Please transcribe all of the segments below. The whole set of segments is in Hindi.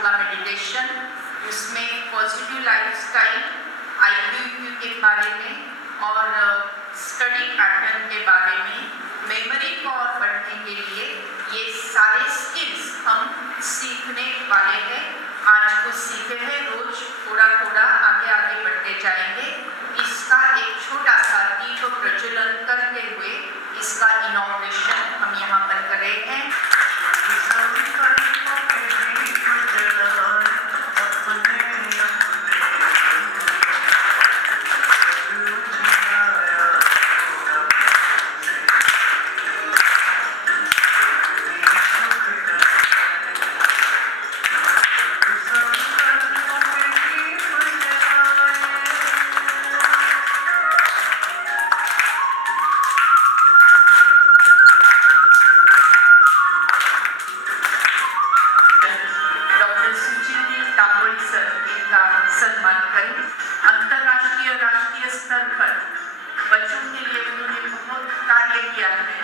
होगा मेडिटेशन, उसमें पॉजिटिव लाइफस्टाइल, IQ के बारे में और स्टडी पैटर्न के बारे में, मेमोरी पावर बढ़ने के लिए ये सारे स्किल्स हम सीखने वाले हैं। आज को सीखे हैं, रोज थोड़ा थोड़ा आगे आगे बढ़ते जाएंगे। इसका एक छोटा सा दीप प्रज्वलन करते हुए इसका इनॉग्रेशन हम यहाँ पर कर रहे हैं। सम्मान करें। अंतर्राष्ट्रीय राष्ट्रीय स्तर पर बच्चों के लिए उन्होंने बहुत कार्य किया है।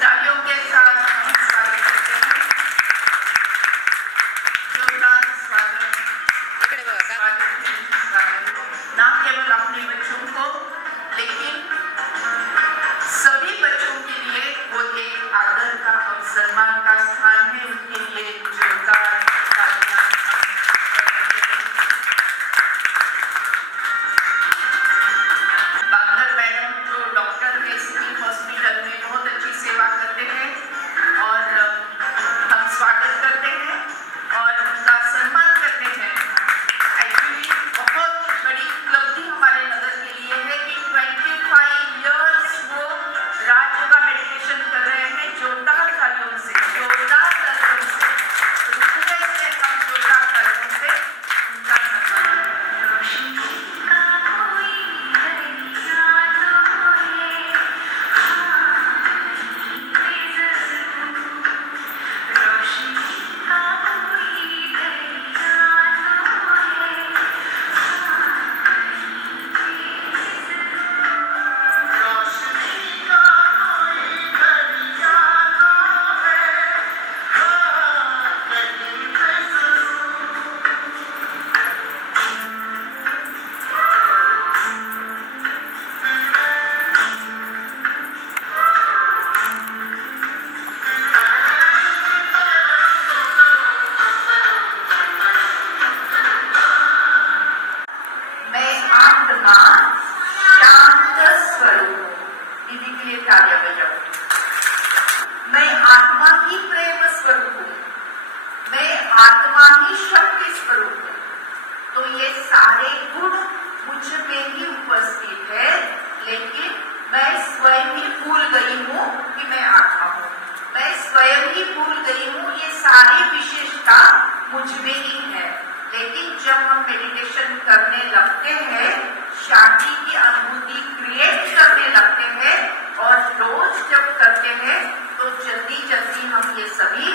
तालियों के साथ हम स्वागत करते हैं। जोरदार स्वागत ना केवल अपने बच्चों को, लेकिन सभी बच्चों के लिए वो एक आदर का और सम्मान का स्थान है। उनके लिए जोरदार तालियां। बांदर मैडम जो डॉक्टर के सिविल हॉस्पिटल में बहुत अच्छी सेवा करते हैं और हम स्वागत करते हैं और उनका सम्मान करते हैं। एक्चुअली बहुत बड़ी उपलब्धि हमारे नगर के लिए है कि 25 इयर्स वो राजयोगा मेडिटेशन कर रहे हैं। जोरदार तालियों से, जोरदार तालियों से, हृदय से हम जोरदार तालियों से उनका सम्मान। मैं आत्मा ही प्रेम स्वरूप हूँ, मैं आत्मा ही शक्ति स्वरूप हूँ। तो ये सारे गुण मुझ में ही उपस्थित है, लेकिन मैं स्वयं ही भूल गई हूँ कि मैं आत्मा हूँ। मैं स्वयं ही भूल गई हूँ ये सारी विशेषता मुझ में ही है। लेकिन जब हम मेडिटेशन करने लगते हैं, शांति की अनुभूति क्रिएट करने लगते हैं और रोज जब करते हैं तो जल्दी जल्दी हम ये सभी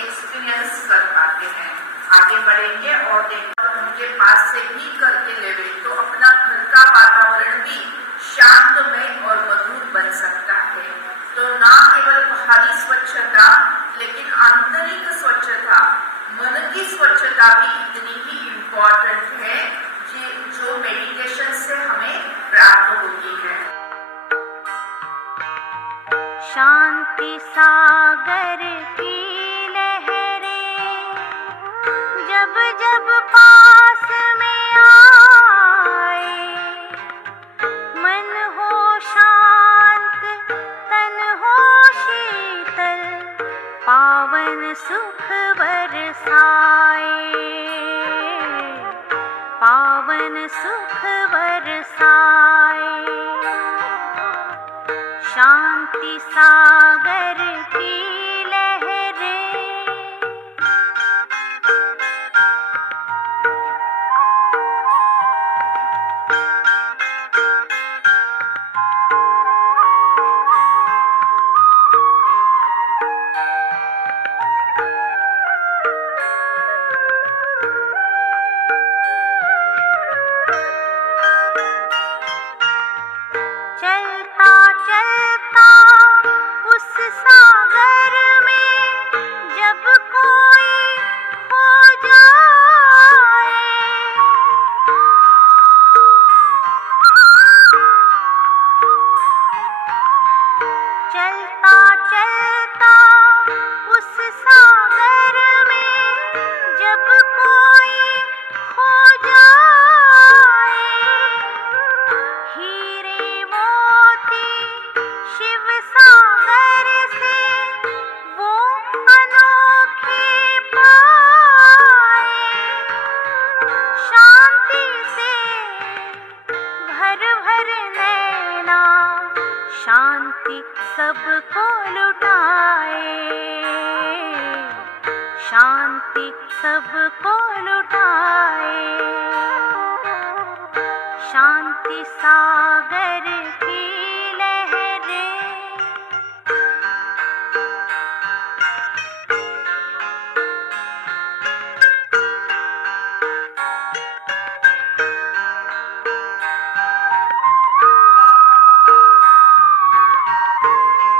एक्सपीरियंस कर पाते हैं। आगे बढ़ेंगे और देखो उनके पास से भी करके लेवे तो अपना घर का वातावरण भी शांतमय और मधुर बन सकता है। तो ना केवल बाहरी स्वच्छता, लेकिन आंतरिक स्वच्छता, मन की स्वच्छता भी इतनी ही इम्पोर्टेंट है जो मेडिटेशन से हमें प्राप्त होती है। शांति सागर की लहरें जब जब पास में आए, मन हो शांत तन हो शीतल, पावन सुख बरसाए, पावन सुख बरसाए। शांति सागर की लहरें चलता चलता उस सागर शांति सबको लुटाए। शांति सागर की लहरें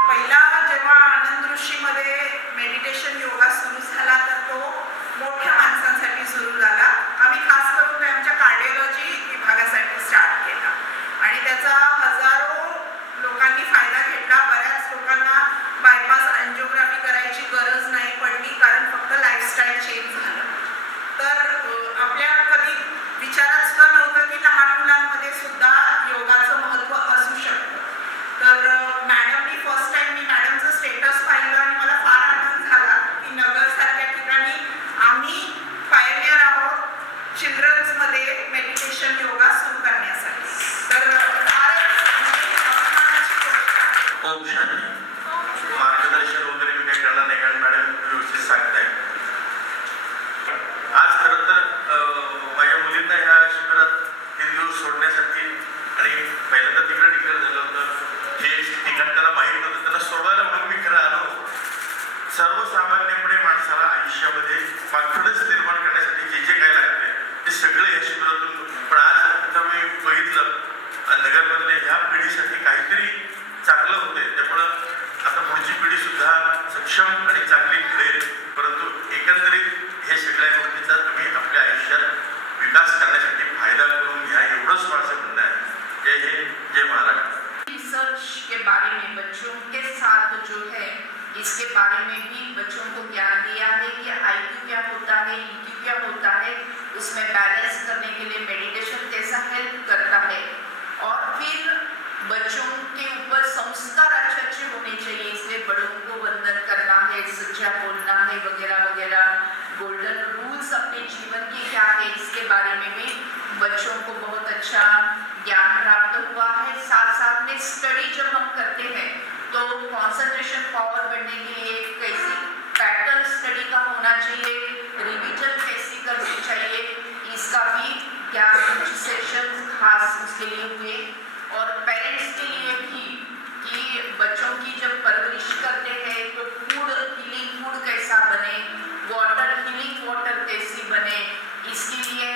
पहिला जेव्हा आनंद ऋषीमध्ये मेडिटेशन योगा सुरू झाला तर तो मोठ्या माणसांसाठी सुरू झाला. आम्ही खास करून ते आमच्या कार्डिओलॉजी विभागासाठी स्टार्ट केला आणि त्याचा हजारो लोकांनी फायदा घेतला. बऱ्याच लोकांना बायपास अँजिओग्राफी करायची गरज नाही पडली कारण फक्त लाईफस्टाईल चेंज झालं. तर आपल्या कधी विचारात सुद्धा नव्हतं की लहान मुलांमध्ये सुद्धा योगाचं महत्त्व असू शकतं. तर मॅडमनी फर्स्ट टाइम मी मॅडमचं स्टेटस पाहिलं आणि मला फार आनंद झाला की नगरसारख्या ठिकाणी आम्ही पायनियर आहोत चिल्ड्रन्समध्ये मेडिटेशन योगा सुरू करण्यासाठी. तर फारच अभिमानाची गोष्ट आहे. खूप छान मार्गदर्शन वगैरे मी काही करणार नाही कारण मॅडम व्यवस्थित सांगताय. आज खरं तर माझ्या मुलींना ह्या शिबिरात 3 दिवस सोडण्यासाठी आणि पहिल्यांदा तिकडे डिक्लेअर झालं होतं जे ठिकाण त्याला माहीत नव्हतं त्यांना सोडवायला म्हणून मी खरं आलो. सर्वसामान्यपणे माणसाला आयुष्यामध्ये कॉन्फिडन्स निर्माण करण्यासाठी जे जे काय लागते ते सगळं या शिबिरातून. पण आज इथं मी बघितलं नगरमधल्या ह्या पिढीसाठी काहीतरी चांगलं होतंय. त्यामुळं आता पुढची पिढी सुद्धा सक्षम आणि चांगली घडेल. परंतु एकंदरीत हे सगळ्या गोष्टींचा तुम्ही आपल्या आयुष्यात विकास करण्यासाठी फायदा करून घ्या एवढंच माझं म्हणणं आहे. जय हिंद जय महाराष्ट्र. रिसर्च के बारे में बच्चों के साथ जो है इसके बारे में भी बच्चों को ज्ञान दिया है कि IQ क्या होता है, EQ क्या होता है, उसमें बैलेंस करने के लिए मेडिटेशन कैसा हेल्प करता है. और फिर बच्चों के ऊपर संस्कार अच्छे अच्छे होने चाहिए इसलिए बड़ों को वंदन करना है, सच्चा बोलना है वगैरह वगैरह. गोल्डन रूल्स अपने जीवन के क्या है इसके बारे में भी बच्चों को बहुत अच्छा ज्ञान प्राप्त हुआ है. साथ साथ में स्टडी जब हम करते हैं तो कंसंट्रेशन पावर बढ़ने के लिए कैसी पैटर्न स्टडी का होना चाहिए, रिवीजन कैसी करनी चाहिए, इसका भी ज्ञान कुछ सेशन खास उसके लिए हुए. और पेरेंट्स के लिए भी कि बच्चों की जब परवरिश करते हैं तो फूड हीलिंग फूड कैसा बने, वाटर हीलिंग वाटर कैसी बने, इसके लिए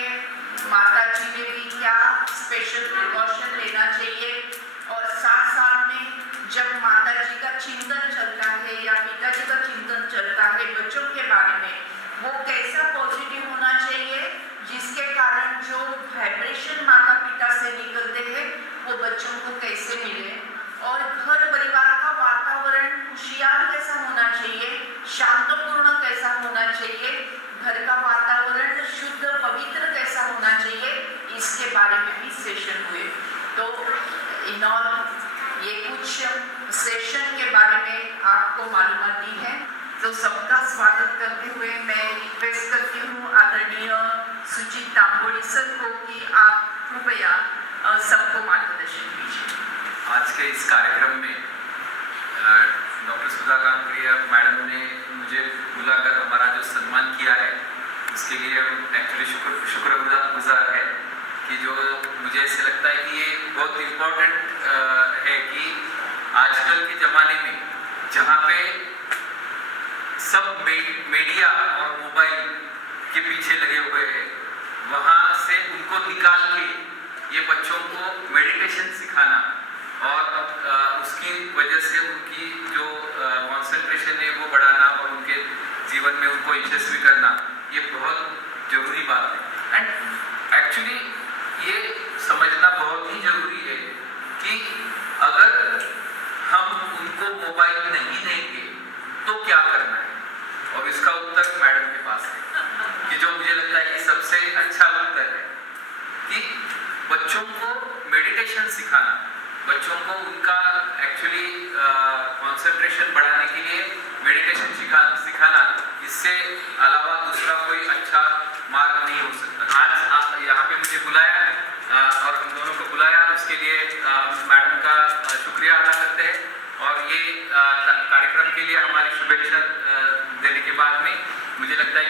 माता जी ने भी क्या स्पेशल प्रिकॉशन लेना चाहिए. और साथ साथ में जब माता जी का चिंतन चलता है या पिताजी का चिंतन चलता है बच्चों के बारे में वो कैसा पॉजिटिव होना चाहिए जिसके कारण जो वाइब्रेशन माता पिता से निकलते हैं वो बच्चों को कैसे मिले. और घर परिवार का वातावरण खुशियार कैसा होना चाहिए, शांतपूर्ण कैसा होना चाहिए, घर का वातावरण शुद्ध पवित्र कैसा होना चाहिए, इसके बारे में भी सेशन हुए. तो इन ऑल ये कुछ सेशन के बारे में आपको मालूमात दी है. तो सबका स्वागत करते हुए मैं रिक्वेस्ट करती हूँ आदरणीय सुजीत तांबोली सर को कि आप कृपया सबको मार्गदर्शन कीजिए. आज के इस कार्यक्रम में डॉक्टर सुधा कांकरिया मैडम ने मुझे बुलाकर हमारा जो सम्मान किया है उसके लिए हम एक्चुअली शुक्रगुजार है कि जो मुझे ऐसे लगता है कि ये बहुत इम्पोर्टेंट है कि आजकल के ज़माने में जहाँ पे सब मीडिया और मोबाइल के पीछे लगे हुए हैं वहाँ से उनको निकाल के ये बच्चों को मेडिटेशन सिखाना और उसकी वजह से उनकी जो कंसंट्रेशन है वो बढ़ाना और उनके जीवन में उनको यशस्वी करना ये बहुत ज़रूरी बात है. एंड एक्चुअली ये समझना बहुत ही ज़रूरी है कि अगर हम उनको मोबाइल नहीं देंगे तो क्या करना है. और इसका उत्तर मैडम के पास है कि जो मुझे लगता है कि सबसे अच्छा उत्तर है कि बच्चों को मेडिटेशन सिखाना, बच्चों को उनका एक्चुअली कंसंट्रेशन बढ़ाने के लिए मेडिटेशन सिखाना, इससे अलावा दूसरा कोई अच्छा मार्ग नहीं हो सकता. आज यहाँ पे मुझे बुलाया और हम दोनों को बुलाया उसके लिए मैडम का शुक्रिया अदा करते हैं. और ये कार्यक्रम के लिए हमारी शुभेच्छा देने के बाद में मुझे लगता है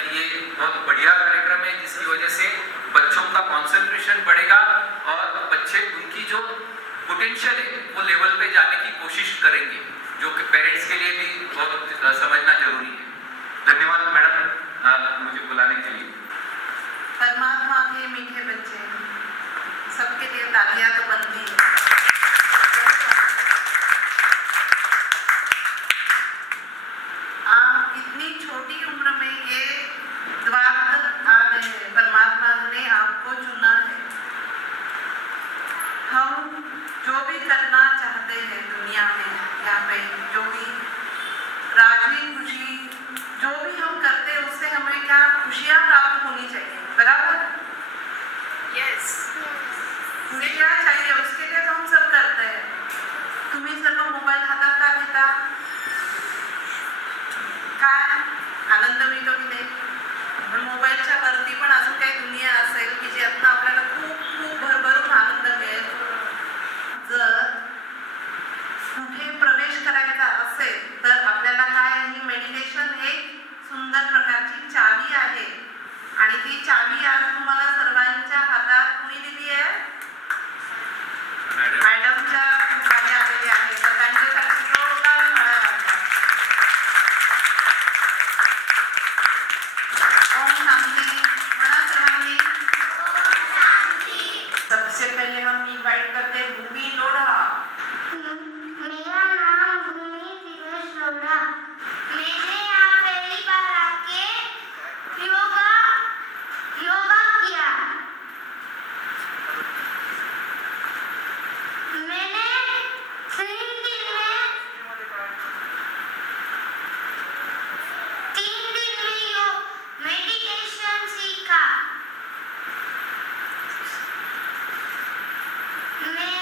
खुशियाँ प्राप्त होनी चाहिए, बराबर? यस, खुशियाँ चाहिए, उसके लिए तो हम सब करते हैं. तुम्ही सर्व मोबाईल हातात का घेता? काय आनंद मिळतो की नाही? पण मोबाईलच्या वरती पण अजून काही दुनिया असेल की ज्यातनं आपल्याला खूप खूप भरभरून आनंद मिळेल. जर कुठे प्रवेश करायचा असेल तर आपल्याला काय आहे? मेडिटेशन एक सुंदर प्रकारची चावी आहे आणि ती चावी आज तुम्हाला सर्वांच्या हातात कुणी दिली आहे? मॅडमच्या हाताने आलेली आहे. तर त्यांच्यासाठी जोरदार टाळ्या वाजवा. ओम शांती म्हणा सर्वांनी. सबसे पहले हम इनवाइट करते हैं भूमि लोढ़ा. मेरा नाम भूमि दिनेश लोढ़ा. मैंने यहाँ पहली बार आके योगा किया. मैंने 3 दिन में मेडिटेशन सीखा. मैं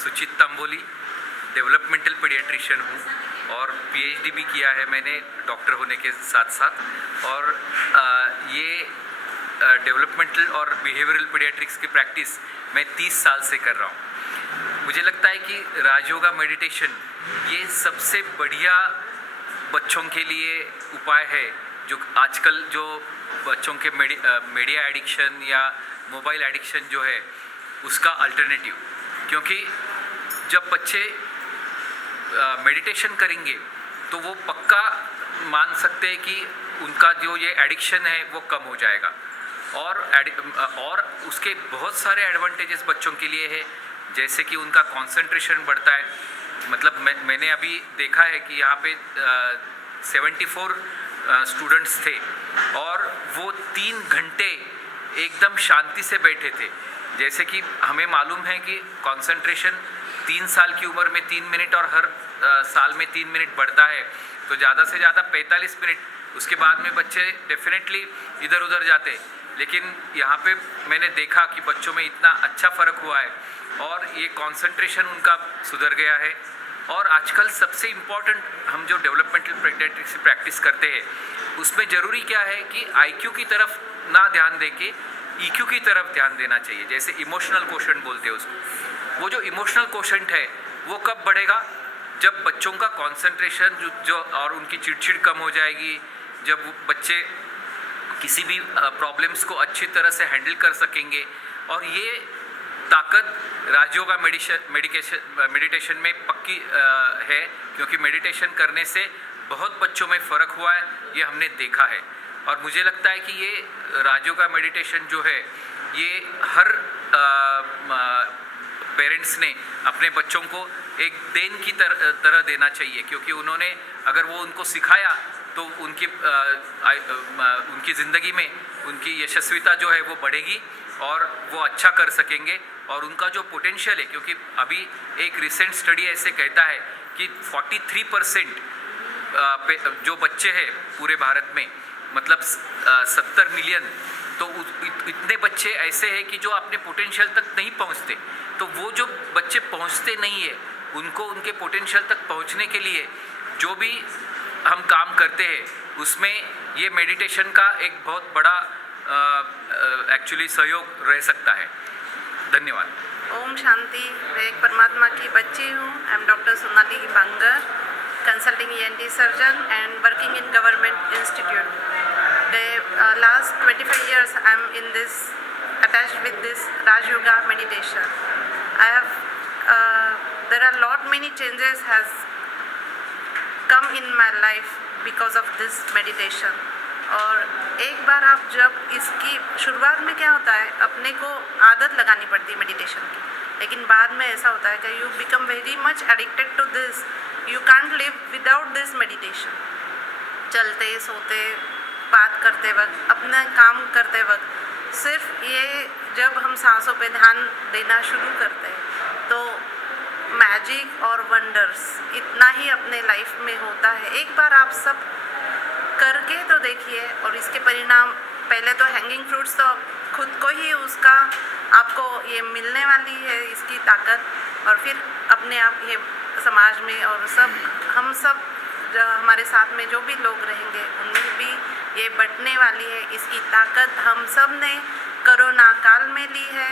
सुचित तांबोली, डेवलपमेंटल पीडियाट्रिशियन हूँ और पीएचडी भी किया है मैंने डॉक्टर होने के साथ साथ। और ये डेवलपमेंटल और बिहेवियरल पीडियाट्रिक्स की प्रैक्टिस मैं 30 साल से कर रहा हूँ। मुझे लगता है कि राजयोगा मेडिटेशन ये सबसे बढ़िया बच्चों के लिए उपाय है, जो आजकल जो बच्चों के मीडिया एडिक्शन या मोबाइल एडिक्शन जो है उसका अल्टरनेटिव। क्योंकि जब बच्चे मेडिटेशन करेंगे तो वो पक्का मान सकते हैं कि उनका जो ये एडिक्शन है वो कम हो जाएगा। और उसके बहुत सारे एडवांटेजेस बच्चों के लिए है, जैसे कि उनका कंसंट्रेशन बढ़ता है। मतलब मैंने अभी देखा है कि यहाँ पे 74 स्टूडेंट्स थे और वो 3 घंटे एकदम शांति से बैठे थे। जैसे कि हमें मालूम है कि कंसंट्रेशन 3 साल की उम्र में 3 मिनट और हर साल में 3 मिनट बढ़ता है, तो ज़्यादा से ज़्यादा 45 मिनट। उसके बाद में बच्चे डेफिनेटली इधर उधर जाते, लेकिन यहाँ पे मैंने देखा कि बच्चों में इतना अच्छा फ़र्क हुआ है और ये कंसंट्रेशन उनका सुधर गया है। और आजकल सबसे इम्पॉर्टेंट हम जो डेवलपमेंटल पीडियाट्रिक्स प्रैक्टिस करते हैं उसमें ज़रूरी क्या है कि आईक्यू की तरफ ना ध्यान दे के ईक्यू की तरफ ध्यान देना चाहिए। जैसे इमोशनल कोशेंट बोलते हैं उसको। वो जो इमोशनल कोशेंट है वो कब बढ़ेगा? जब बच्चों का कंसंट्रेशन जो और उनकी चिड़चिड़ कम हो जाएगी, जब बच्चे किसी भी प्रॉब्लम्स को अच्छी तरह से हैंडल कर सकेंगे। और ये ताकत राजयोगा मेडिटेशन में पक्की है, क्योंकि मेडिटेशन करने से बहुत बच्चों में फ़र्क हुआ है, ये हमने देखा है। और मुझे लगता है कि ये राजयोगा मेडिटेशन जो है ये हर पेरेंट्स ने अपने बच्चों को एक देन की तरह देना चाहिए, क्योंकि उन्होंने अगर वो उनको सिखाया तो उनकी ज़िंदगी में उनकी यशस्विता जो है वो बढ़ेगी और वो अच्छा कर सकेंगे। और उनका जो पोटेंशियल है, क्योंकि अभी एक रिसेंट स्टडी ऐसे कहता है कि 43% जो बच्चे हैं पूरे भारत में, मतलब 70 मिलियन, तो इतने बच्चे ऐसे हैं कि जो अपने पोटेंशियल तक नहीं पहुंचते। तो वो जो बच्चे पहुंचते नहीं है उनको उनके पोटेंशियल तक पहुंचने के लिए जो भी हम काम करते हैं उसमें ये मेडिटेशन का एक बहुत बड़ा एक्चुअली सहयोग रह सकता है। धन्यवाद। ओम शांति। मैं एक परमात्मा की बच्ची हूँ। I am doctor Sonali Bangar, consulting ENT surgeon and working in government institute. Last 25 years I am in this, attached with this Raj Yoga meditation. There are many changes has come in my life because of this meditation. और एक बार आप जब इसकी शुरुआत में क्या होता है, अपने को आदत लगानी पड़ती है मेडिटेशन की, लेकिन बाद में ऐसा होता है कि you become very much addicted to this, you can't live without this meditation. चलते सोते बात करते वक्त, अपना काम करते वक्त, सिर्फ ये जब हम सांसों पे ध्यान देना शुरू करते हैं तो मैजिक और वंडर्स इतना ही अपने लाइफ में होता है। एक बार आप सब करके तो देखिए और इसके परिणाम, पहले तो हैंगिंग फ्रूट्स तो खुद को ही उसका आपको ये मिलने वाली है इसकी ताकत, और फिर अपने आप ये समाज में और हम सब जो हमारे साथ में जो भी लोग रहेंगे उनमें भी ये बंटने वाली है। इसकी ताकत हम सब ने कोरोना काल में ली है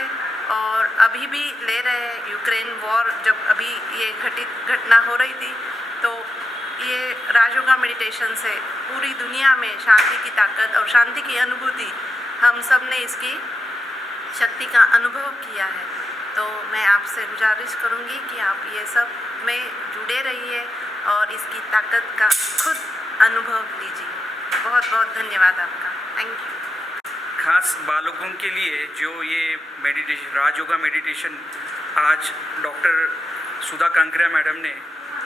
और अभी भी ले रहे हैं। यूक्रेन वॉर जब अभी ये घटना हो रही थी तो ये राजयोगा मेडिटेशन से पूरी दुनिया में शांति की ताकत और शांति की अनुभूति, हम सब ने इसकी शक्ति का अनुभव किया है। तो मैं आपसे गुजारिश करूंगी कि आप ये सब में जुड़े रहिए और इसकी ताकत का खुद अनुभव लीजिए। बहुत बहुत धन्यवाद आपका। Thank you. खास बालकों के लिए जो ये मेडिटेशन, राजयोगा मेडिटेशन आज डॉक्टर सुधा कांकरिया मैडम ने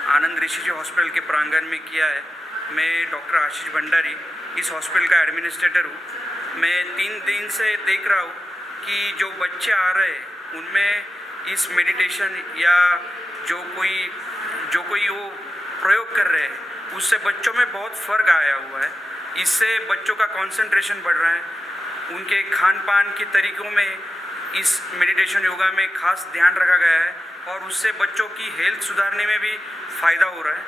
आनंद ऋषि हॉस्पिटल के प्रांगण में किया है। मैं डॉक्टर आशीष भंडारी इस हॉस्पिटल का एडमिनिस्ट्रेटर हूँ। मैं 3 दिन से देख रहा हूँ कि जो बच्चे आ रहे हैं उनमें इस मेडिटेशन या जो कोई वो प्रयोग कर रहे हैं उससे बच्चों में बहुत फ़र्क आया हुआ है। इससे बच्चों का कंसंट्रेशन बढ़ रहा है, उनके खान पान के तरीक़ों में इस मेडिटेशन योगा में खास ध्यान रखा गया है और उससे बच्चों की हेल्थ सुधारने में भी फ़ायदा हो रहा है।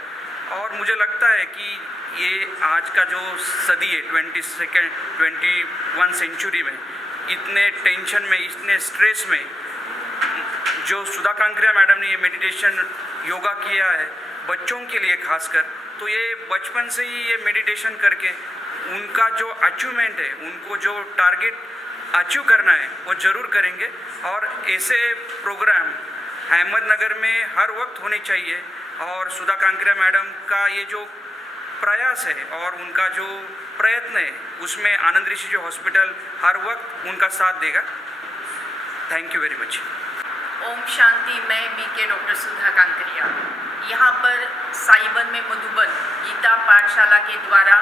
और मुझे लगता है कि ये आज का जो सदी है 21 सेंचुरी में, इतने टेंशन में, इतने स्ट्रेस में जो सुधा कांकरिया मैडम ने ये मेडिटेशन योगा किया है बच्चों के लिए खासकर, तो ये बचपन से ही ये मेडिटेशन करके उनका जो अचीवमेंट है, उनको जो टारगेट अचीव करना है वो ज़रूर करेंगे। और ऐसे प्रोग्राम अहमदनगर में हर वक्त होने चाहिए। और सुधा कांकरिया मैडम का ये जो प्रयास है और उनका जो प्रयत्न है उसमें आनंद ऋषि जी हॉस्पिटल हर वक्त उनका साथ देगा। Thank you very much. ओम शांति। मैं बीके डॉक्टर सुधा कांकरिया यहाँ पर साइबन में मधुबन गीता पाठशाला के द्वारा,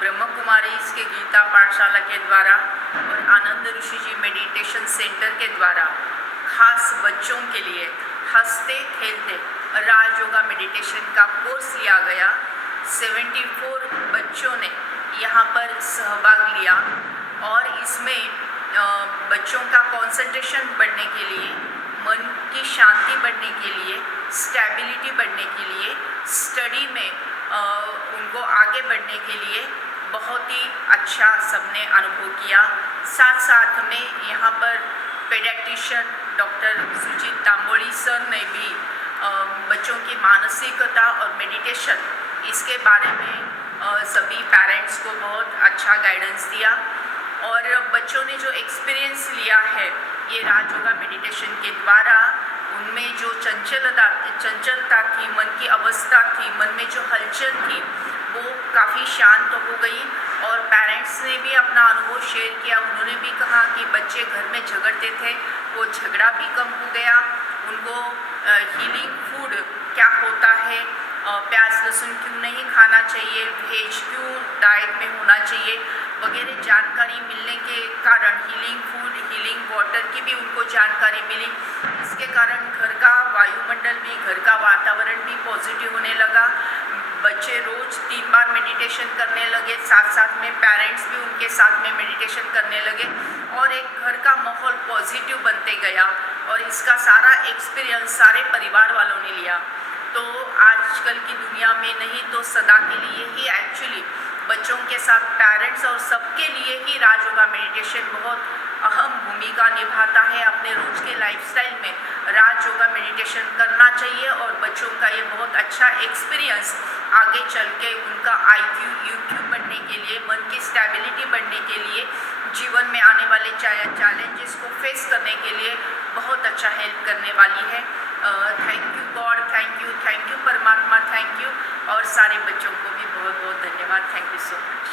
ब्रह्म कुमारी के गीता पाठशाला के द्वारा और आनंद ऋषि जी मेडिटेशन सेंटर के द्वारा खास बच्चों के लिए हंसते खेलते राज योगा मेडिटेशन का कोर्स लिया गया। 74 बच्चों ने यहाँ पर सहभाग लिया और इसमें बच्चों का कंसंट्रेशन बढ़ने के लिए, मन की शांति बढ़ने के लिए, स्टेबिलिटी बढ़ने के लिए, स्टडी में उनको आगे बढ़ने के लिए बहुत ही अच्छा सबने अनुभव किया। साथ साथ में यहाँ पर paediatrician doctor Sujit Tamboli sir ने भी बच्चों की मानसिकता और मेडिटेशन इसके बारे में सभी पेरेंट्स को बहुत अच्छा गाइडेंस दिया। और बच्चों ने जो एक्सपीरियंस लिया है ये राज योगा मेडिटेशन के द्वारा, उनमें जो चंचलता थी, मन की अवस्था थी, मन में जो हलचल थी वो काफ़ी शांत हो गई। और पेरेंट्स ने भी अपना अनुभव शेयर किया। उन्होंने भी कहा कि बच्चे घर में झगड़ते थे, वो झगड़ा भी कम हो गया। उनको हीलिंग फूड क्या होता है, प्याज लहसुन क्यों नहीं खाना चाहिए, वेज क्यों डाइट में होना चाहिए वगैरह जानकारी मिलने के कारण हीलिंग फूड, हीलिंग वाटर की भी उनको जानकारी मिली। इसके कारण घर का वायुमंडल भी, घर का वातावरण भी पॉजिटिव होने लगा। बच्चे रोज 3 बार मेडिटेशन करने लगे, साथ साथ में पेरेंट्स भी उनके साथ में मेडिटेशन करने लगे और एक घर का माहौल पॉजिटिव बनते गया। और इसका सारा एक्सपीरियंस सारे परिवार वालों ने लिया। तो आजकल की दुनिया में नहीं तो सदा के लिए ही एक्चुअली बच्चों के साथ पेरेंट्स और सबके लिए ही राज योगा मेडिटेशन बहुत अहम भूमिका निभाता है। अपने रोज के लाइफस्टाइल में राज योगा मेडिटेशन करना चाहिए और बच्चों का ये बहुत अच्छा एक्सपीरियंस आगे चल के उनका IQ, EQ बढ़ने के लिए, मन की स्टेबिलिटी बढ़ने के लिए, जीवन में आने वाले चैलेंजेस को फेस करने के लिए बहुत अच्छा हेल्प करने वाली है। Thank you God, thank you परमात्मा, थैंक यू। और सारे बच्चों को भी बहुत बहुत धन्यवाद। Thank you so much.